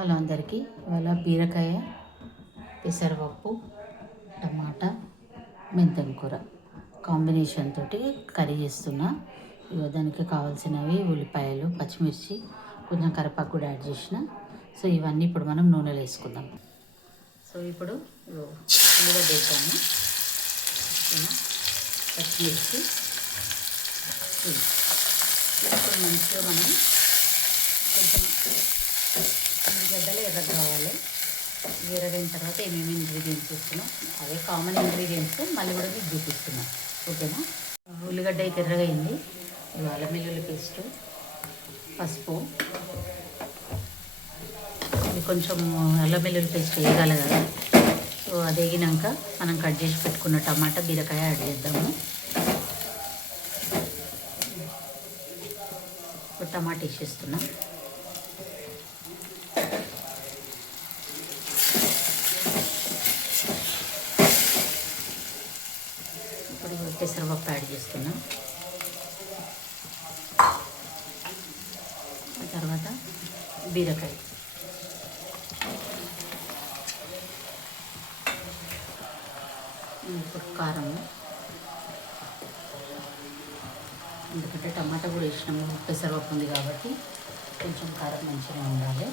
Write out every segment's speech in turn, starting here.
Hello అందరికీ. ఇవాళ బీరకాయ, పెసరపప్పు, టమాటా, మెంతం కూర కాంబినేషన్ తోటి కర్రీ చేస్తున్నా. దానికి కావాల్సినవి ఉల్లిపాయలు, పచ్చిమిర్చి, కొంచెం కరివేపాకు కూడా యాడ్ చేసిన. సో ఇవన్నీ ఇప్పుడు మనం నూనెలో వేసుకుందాం. సో ఇప్పుడు ఉల్లిగడ్డ వేద్దాము, పచ్చిమిర్చి. ఇప్పుడు మంచిగా మనం కొంచెం ఉల్లిగడ్డలు ఎర్రగా కావాలి. ఎర్రగైన తర్వాత ఏమేమి ఇంగ్రీడియంట్స్ ఇస్తున్నాం, అదే కామన్ ఇంగ్రీడియంట్స్ మళ్ళీ కూడా మీకు చూపిస్తున్నాం. ఓకేనా? ఉల్లిగడ్డ అయితే ఎర్రగా అయింది. అల్లం వెల్లుల్లి పేస్టు, పసుపు. ఇది కొంచెం అల్లం వెల్లుల్లి పేస్ట్ వేయగల కదా. సో అది వేగినాక మనం కట్ చేసి పెట్టుకున్న టమాటా, బీరకాయ యాడ్ చేద్దాము. ఇప్పుడు టమాటా వేసేస్తున్నాం. ఇప్పుడు పెసరపప్పు యాడ్ చేస్తున్నాం. తర్వాత బీరకాయ, ఇప్పుడు కారం, ఎందుకంటే టమాటా కూడా వేసినాము, పెసరపప్పు ఉంది కాబట్టి కొంచెం కారం మంచిగా ఉండాలి.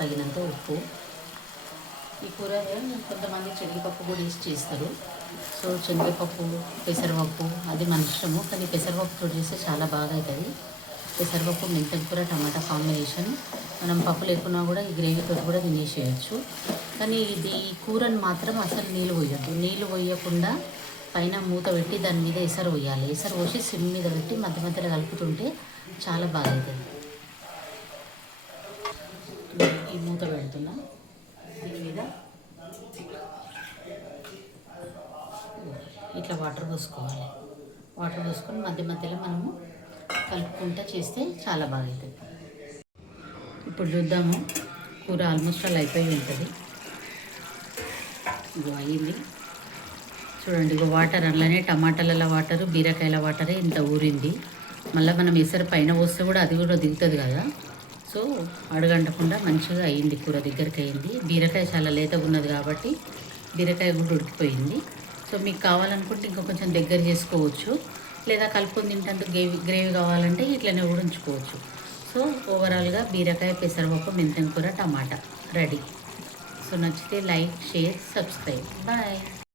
తగినంత ఉప్పు. ఈ కూర కొంతమంది శనగపప్పు కూడా వేసి చేస్తారు. సో శనగపప్పు, పెసరపప్పు అది మన ఇష్టము, కానీ పెసరపప్పుతో చేస్తే చాలా బాగా అవుతుంది. పెసరపప్పు, మెంతం కూర, టమాటా కాంబినేషన్. మనం పప్పు లేకున్నా కూడా ఈ గ్రేవీతో కూడా తినేసేయచ్చు. కానీ ఈ కూరని మాత్రం అసలు నీళ్ళు పోయద్దు. నీళ్ళు పోయకుండా పైన మూత పెట్టి దాని మీద ఎసరు పోయాలి. ఎసరు పోసి సిమ్ మీద పెట్టి మధ్య మధ్యలో కలుపుతుంటే చాలా బాగా అవుతుంది. ఈ మూత పెడుతున్నా, దీని మీద ఇట్లా వాటర్ పోసుకోవాలి. వాటర్ పోసుకొని మధ్య మధ్యలో మనము కలుపుకుంటూ చేస్తే చాలా బాగా అవుతుంది. ఇప్పుడు చూద్దాము, కూర ఆల్మోస్ట్ అలా అయిపోయి ఉంటుంది. ఇగో అయ్యింది చూడండి. ఇగో వాటర్ అలానే టమాటాల వాటరు, బీరకాయల వాటరే ఇంత ఊరింది. మళ్ళీ మనం ఎసరు పైన పోస్తే కూడా అది కూడా దిగుతుంది కదా. సో అడగంటకుండా మంచిగా అయ్యింది, కూర దగ్గరికి అయ్యింది. బీరకాయ చాలా లేతగా ఉన్నది కాబట్టి బీరకాయ కూడా ఉడికిపోయింది. సో మీకు కావాలనుకుంటే ఇంకా కొంచెం దగ్గర చేసుకోవచ్చు, లేదా కలుపుకొని తింటందుకు గ్రేవీ కావాలంటే ఇట్లనే కూడా ఉంచుకోవచ్చు. సో ఓవరాల్గా బీరకాయ, పెసరపప్పు, మెంతం కూర, టమాటా రెడీ. సో నచ్చితే లైక్, షేర్, సబ్స్క్రైబ్. బాయ్.